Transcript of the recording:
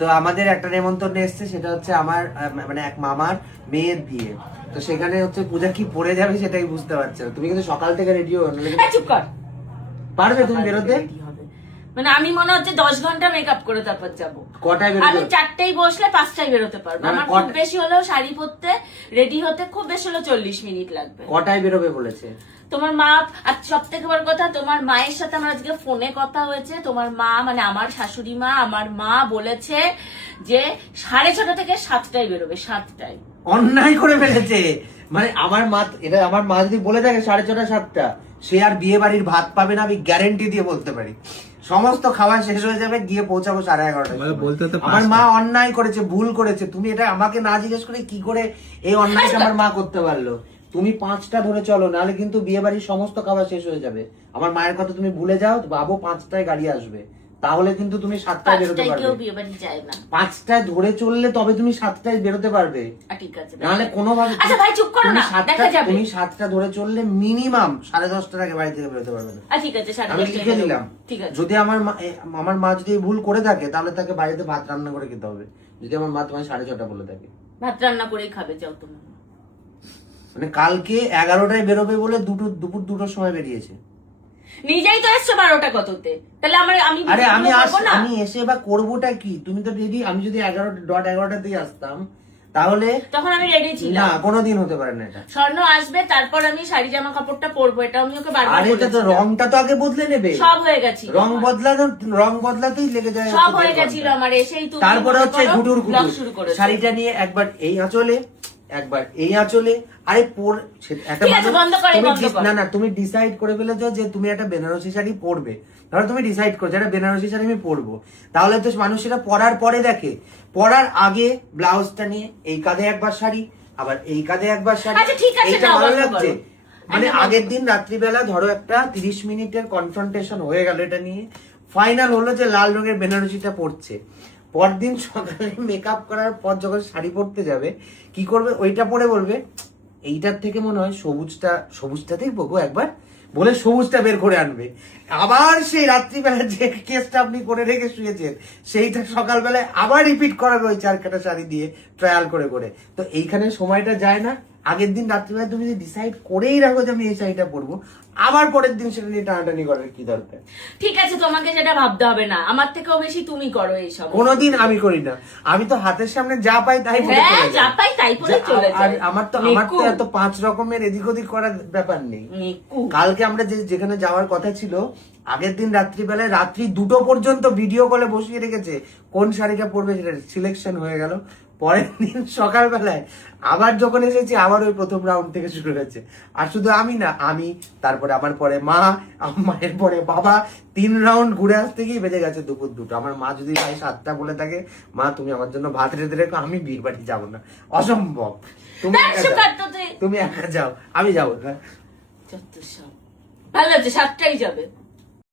তো আমাদের একটা নেমন্তন্ন এসছে, সেটা হচ্ছে আমার মানে এক মামার মেয়ের বিয়ে। তো সেখানে হচ্ছে পূজা কি পড়ে যাবে সেটাই বুঝতে পারছে না। তুমি কিন্তু সকাল থেকে রেডি হো, চুপ কর। পারবে তুমি বেরোতে? মানে আমি মনে হচ্ছে 10 ঘন্টা মেকআপ করে তারপর যাবো। কটায় বেরোবে? আমি 4টায় বসলে 5টায় বেরোতে পারবো। আমার খুব বেশি হলেও শাড়ি পরতে রেডি হতে খুব বেশি হলেও 40 মিনিট লাগবে। কটায় বেরোবে বলেছে তোমার মা? আর সব থেকে বড় কথা, তোমার মায়ের সাথে আমার আজকে ফোনে কথা হয়েছে। তোমার মা মানে আমার শাশুড়ি মা, আমার মা বলেছে যে 6:30 থেকে 7টায় বেরোবে। 7টায় অন্যায় করে ফেলেছে। মানে আমার মা, এটা আমার মা যদি বলে থাকে 6:30 7টা, সে আর বিয়ে বাড়ির ভাত পাবে না, আমি গ্যারেন্টি দিয়ে বলতে পারি। সমস্ত খাওয়া শেষ হয়ে যাবে, গিয়ে পৌঁছাবো 11:30টায়। আমার মা অন্যায় করেছে, ভুল করেছে। তুমি এটা আমাকে না জিজ্ঞেস করে কি করে এই অন্যায়টা আমার মা করতে পারলো? তুমি 5টা ধরে চলো, নাহলে কিন্তু বিয়ে বাড়ির সমস্ত খাবার শেষ হয়ে যাবে। আমার মায়ের কথা তুমি ভুলে যাও, বাবু 5টায় গাড়ি আসবে, তাহলে কিন্তু তুমি 7টায় বেরোতে পারবে। কেউ বিয়ে বাড়ি যায় না। 5টায় ধরে চললে তবে তুমি 7টায় বেরোতে পারবে। ঠিক আছে, নাহলে কোনোভাবে। আচ্ছা ভাই চুপ করো না, দেখা যাবে। তুমি 7টা ধরে চললে মিনিমাম 10:30টার আগে বাড়ি থেকে বেরোতে পারবে না। ঠিক আছে, আমি লিখে দিলাম। ঠিক আছে। যদি আমার মা যদি ভুল করে থাকে, তাহলে তাকে বাড়িতে ভাত রান্না করে খেতে হবে। যদি আমার মা তোমায় 6:30 বলে থাকে, ভাত রান্না করেই খাবে, যাও তুমি। মানে কালকে 11টায় বেরোবে বলে দুপুর 2টোর সময় বেরিয়েছে। নিজেই তো এসছো 12টা কততে, তাহলে আমি এসে বা করবোটা কি? তুমি তো রেডি। আমি যদি 11:11 দিয়ে আসতাম, তাহলে তখন আমি রেডি ছিলাম। না, কোনোদিন হতে পারে না এটা। স্বর্ণ আসবে, তারপর আমি শাড়ি জামা কাপড়টা পরবো, এটা আমি ওকে বারবার বলেছি। আরে এটা তো রংটা তো আগে বদলে নেবে। সব হয়ে গেছে, রং বদলাতেই লেগে যায়। সব হয়ে গেছিল আমার, এসেই তুমি তারপরে হচ্ছে ঘুটুর শুরু করেছো। শাড়িটা নিয়ে একবার এই আঁচলে, একবার এই আঁচলে। আরে না, তুমি ডিসাইড করে ফেলেছো যে তুমি একটা বেনারসি শাড়ি পরবে। ধরো তুমি ডিসাইড করছো একটা বেনারসি শাড়ি আমি পরবো, তাহলে তো মানুষেরা পরার পরে দেখে। পরার আগে ব্লাউজটা নিয়ে এই কাঁধে একবার শাড়ি, আবার এই কাঁধে একবার শাড়ি। এইটা ভালো লাগছে। মানে আগের দিন রাত্রিবেলা ধরো একটা 30 মিনিটের কনফ্রন্টেশন হয়ে গেল এটা নিয়ে, ফাইনাল হলো যে লাল রঙের বেনারসিটা পরছে। পরদিন সকালে মেকআপ করার পর যখন শাড়ি পরতে যাবে, কি করবে? ওইটা পরে বলবে এইটার থেকে মনে হয় সবুজটাতেই বকো একবার, বলে সবুজটা বের করে আনবে। আবার সেই রাত্রিবেলা যে কেসটা আপনি করে রেখে শুয়েছেন, সেইটা সকালবেলায় আবার রিপিট করাবে ওই 4 কাটা শাড়ি দিয়ে ট্রায়াল করে করে। তো এইখানে সময়টা যায় না। আগের দিন রাত্রিবেলা তুমি যদি ডিসাইড করেই রাখো যে আমি এই শাড়িটা পরবো, আবার পরের দিন সেটা নিয়ে টানাটানি করার কি দরকার? ঠিক আছে, তোমাকে সেটা ভাবতে হবে না, আমার থেকেও বেশি তুমি করো এইসব। কোনোদিন আমি করি না। আমি তো হাতের সামনে যা পাই তাই পরে চলে যাই। যা পাই তাই পরে চলে যাই। আর আমার তো এত 5 রকমের এদিক ওদিক করার ব্যাপার নেই। কালকে আমরা যেখানে যাওয়ার কথা ছিল, আগের দিন রাত্রিবেলায় রাত্রি 2টো পর্যন্ত ভিডিও কলে বসিয়ে রেখেছে কোন শাড়িটা পরবে সেটা সিলেকশন হয়ে গেল। পরের দিন সকালবেলায় আবার যখন এসেছি, আবার ওই প্রথম রাউন্ড থেকে শুরু হয়েছে। আর শুধু আমি না, আমি, তারপরে আমার পরে মা, মায়ের পরে বাবা, 3 রাউন্ড ঘুরে আসতে গিয়ে বেজে গেছে দুপুর 2টো। আমার মা যদি ভাই 7টা বলে থাকে, মা তুমি আমার জন্য ভাত রেঁধে রেখো, আমি বিয়ে বাড়ি যাবো না, অসম্ভব। তুমি একা যাও, আমি যাবো না। ভালো আছে, 7টায় যাবে।